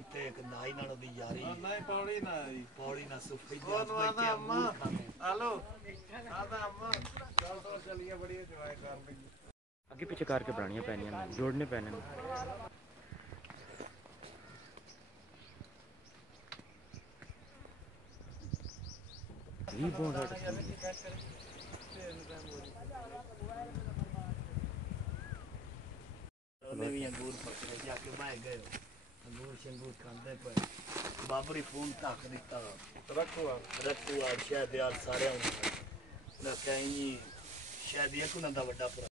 उत्ते एक नाई नाल दी यारी नहीं पौड़ी ना आई पौड़ी ना सुफी अम्मा हेलो आदा अम्मा चल तो चलिए बड़ी एंजॉय कर ली आगे पीछे करके बनानियां पैनियां ने जोड़ने पैने ने ये बहुत भी अंगूर पकड़े जाके मैं गए अंगूर शंगूर खाते पे बाबरी फोन तक दिता रखो शायद यार सारे ना कहीं शायद एक ना दा बड़ा